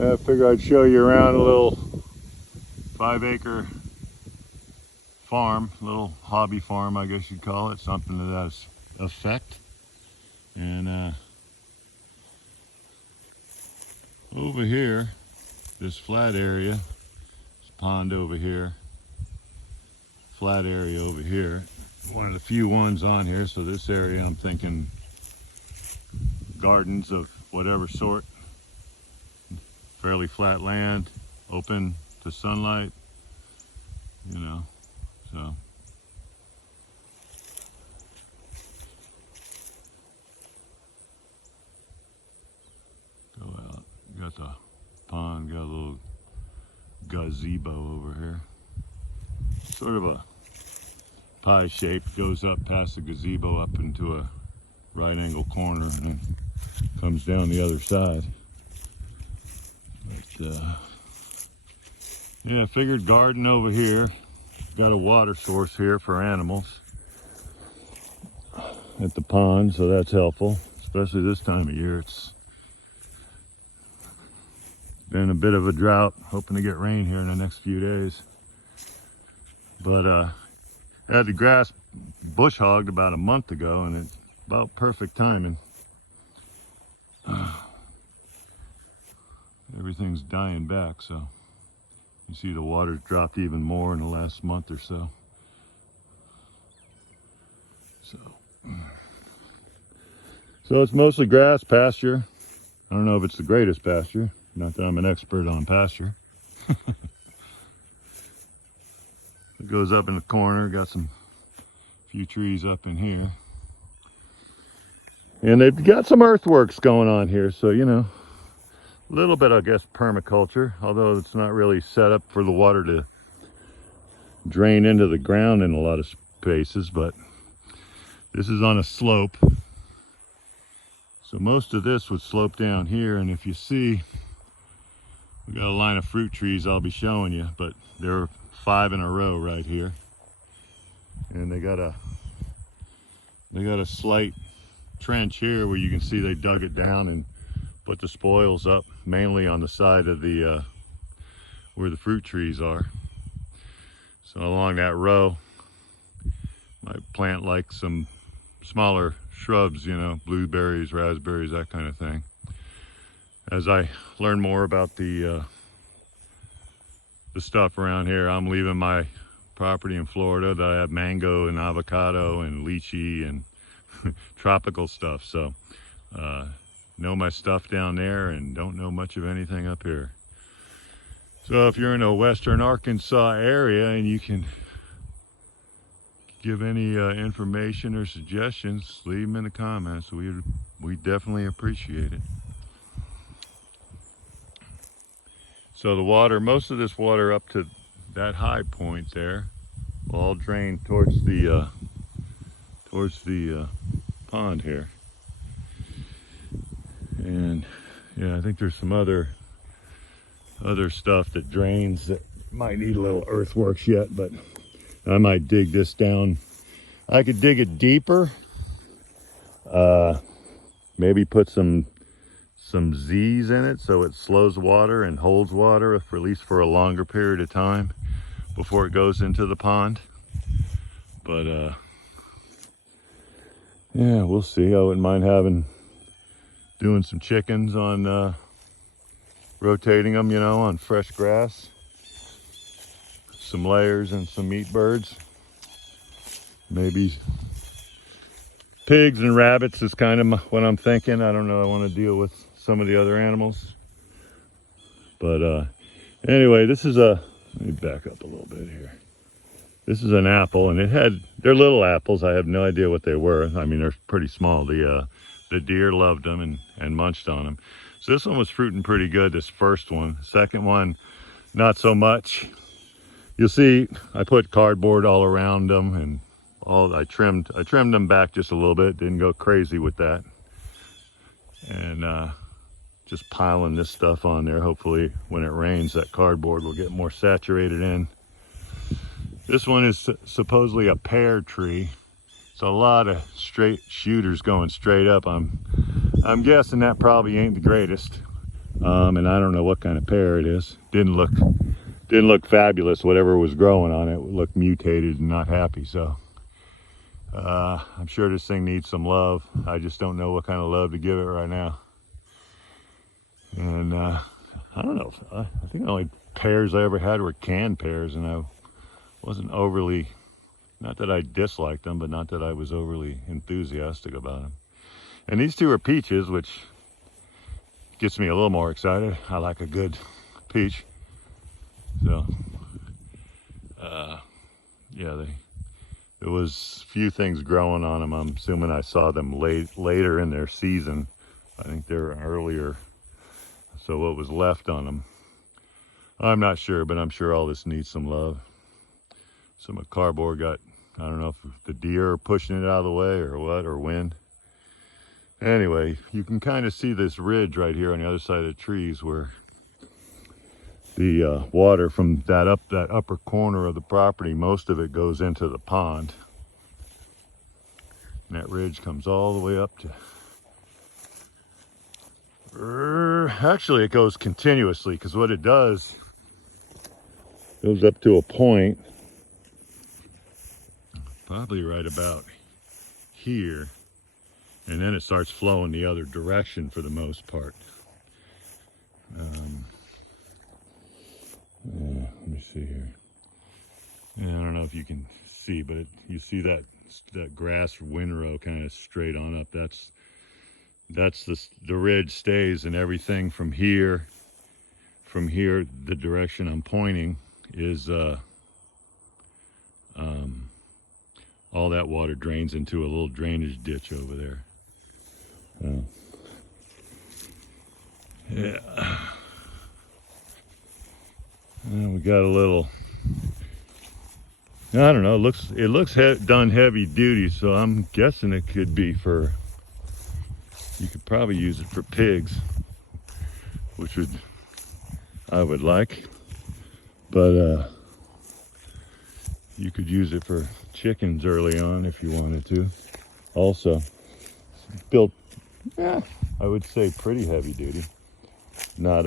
I figured I'd show you around a little 5-acre farm, little hobby farm, I guess you'd call it, something to that effect. And over here, this flat area, this pond over here, flat area over here, one of the few ones on here. So this area, I'm thinking gardens of whatever sort, fairly flat land, open to sunlight, you know, so. Go out, got the pond, got a little gazebo over here. Sort of a pie shape, goes up past the gazebo up into a right angle corner and then comes down the other side. But yeah, I figured garden over here. Got a water source here for animals at the pond, so that's helpful, especially this time of year. It's been a bit of a drought, hoping to get rain here in the next few days. But I had the grass bush hogged about a month ago, and it's about perfect timing. Everything's dying back, so you see the water's dropped even more in the last month or so. So it's mostly grass pasture. I don't know if it's the greatest pasture. Not that I'm an expert on pasture. It goes up in the corner, got some few trees up in here. And they've got some earthworks going on here, so you know, a little bit, I guess, permaculture, although it's not really set up for the water to drain into the ground in a lot of spaces. But this is on a slope, so most of this would slope down here. And if you see, we got a line of fruit trees I'll be showing you, but there are 5 in a row right here, and they got a slight trench here where you can see they dug it down and put the spoils up, mainly on the side of the where the fruit trees are. So along that row, might plant like some smaller shrubs, you know, blueberries, raspberries, that kind of thing. As I learn more about the stuff around here, I'm leaving my property in Florida that I have mango and avocado and lychee and tropical stuff. So know my stuff down there and don't know much of anything up here. So if you're in a western Arkansas area and you can give any information or suggestions, leave them in the comments. We definitely appreciate it. So the water, most of this water up to that high point there, will all drain towards the pond here. And yeah, I think there's some other stuff that drains that might need a little earthworks yet, but I might dig this down. I could dig it deeper, maybe put some Z's in it so it slows water and holds water for at least for a longer period of time before it goes into the pond. But yeah, we'll see. I wouldn't mind doing some chickens on rotating them, you know, on fresh grass, some layers and some meat birds. Maybe pigs and rabbits is kind of what I'm thinking. I don't know, I want to deal with some of the other animals. But anyway, this is let me back up a little bit here. This is an apple, and they're little apples. I have no idea what they were. I mean, they're pretty small. The deer loved them and munched on them. So this one was fruiting pretty good, this first one. Second one, not so much. You'll see I put cardboard all around them, and I trimmed them back just a little bit. Didn't go crazy with that. And just piling this stuff on there. Hopefully when it rains, that cardboard will get more saturated in. This one is supposedly a pear tree. It's a lot of straight shooters going straight up. I'm guessing that probably ain't the greatest. And I don't know what kind of pear it is. Didn't look fabulous. Whatever was growing on it looked mutated and not happy. So I'm sure this thing needs some love. I just don't know what kind of love to give it right now. And I don't know. I think the only pears I ever had were canned pears, and I wasn't overly, not that I disliked them, but not that I was overly enthusiastic about them. And these two are peaches, which gets me a little more excited. I like a good peach. So, yeah, there was a few things growing on them. I'm assuming I saw them later in their season. I think they were earlier. So what was left on them, I'm not sure, but I'm sure all this needs some love. Some of the cardboard got, I don't know if the deer are pushing it out of the way or what, or wind. Anyway, you can kind of see this ridge right here on the other side of the trees where the water from that upper corner of the property, most of it goes into the pond. And that ridge comes all the way up to, actually it goes continuously, because what it does, goes up to a point, probably right about here, and then it starts flowing the other direction for the most part. Let me see here. Yeah, I don't know if you can see, but you see that grass windrow kind of straight on up. That's the ridge stays, and everything from here, the direction I'm pointing is all that water drains into a little drainage ditch over there. Yeah. And we got a little, I don't know, it looks done heavy duty, so I'm guessing it could be for, you could probably use it for pigs, which I would like, but you could use it for chickens early on if you wanted to. Also, built, I would say pretty heavy duty. Not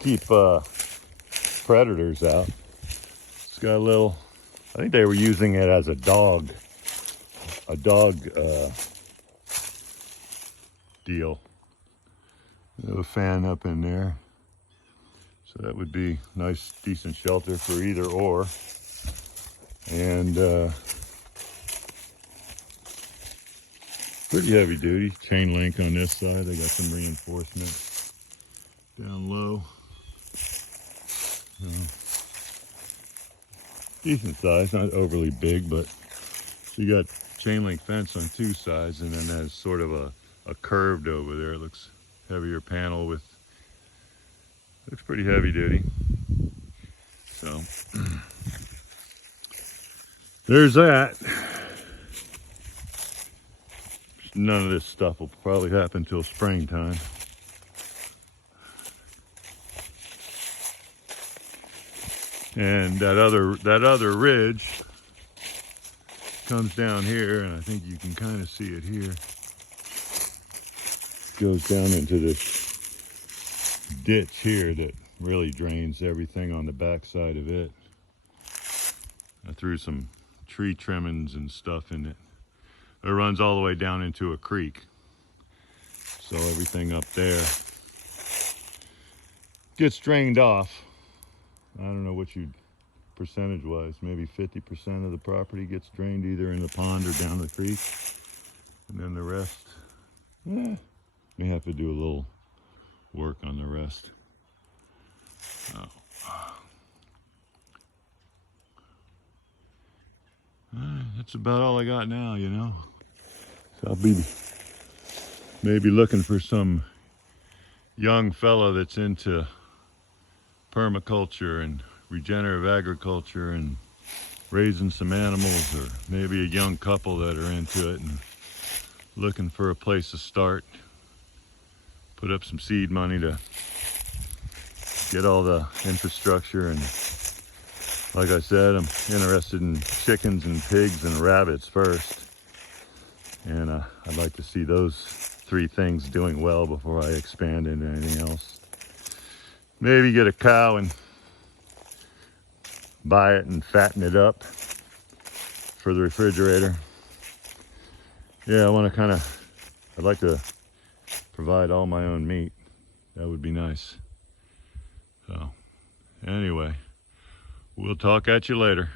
keep predators out. It's got a little, I think they were using it as a dog deal. A fan up in there. So that would be nice, decent shelter for either or. And pretty heavy duty. Chain link on this side. They got some reinforcement down low. Decent size, not overly big, but so you got chain link fence on two sides, and then there's sort of a curved over there. It looks heavier panel with, looks pretty heavy duty. So there's that. None of this stuff will probably happen till springtime. And that other ridge comes down here, and I think you can kind of see it here. Goes down into this ditch here that really drains everything on the back side of it. I threw some tree trimmings and stuff in it. It runs all the way down into a creek. So everything up there gets drained off. I don't know what percentage-wise, maybe 50% of the property gets drained either in the pond or down the creek. And then the rest, may have to do a little work on the rest. That's about all I got now, you know. So I'll be maybe looking for some young fellow that's into permaculture and regenerative agriculture and raising some animals, or maybe a young couple that are into it and looking for a place to start. Put up some seed money to get all the infrastructure, and like I said, I'm interested in chickens and pigs and rabbits first, and I'd like to see those three things doing well before I expand into anything else. Maybe get a cow and buy it and fatten it up for the refrigerator. Yeah, I'd like to provide all my own meat. That would be nice. So, anyway, we'll talk at you later.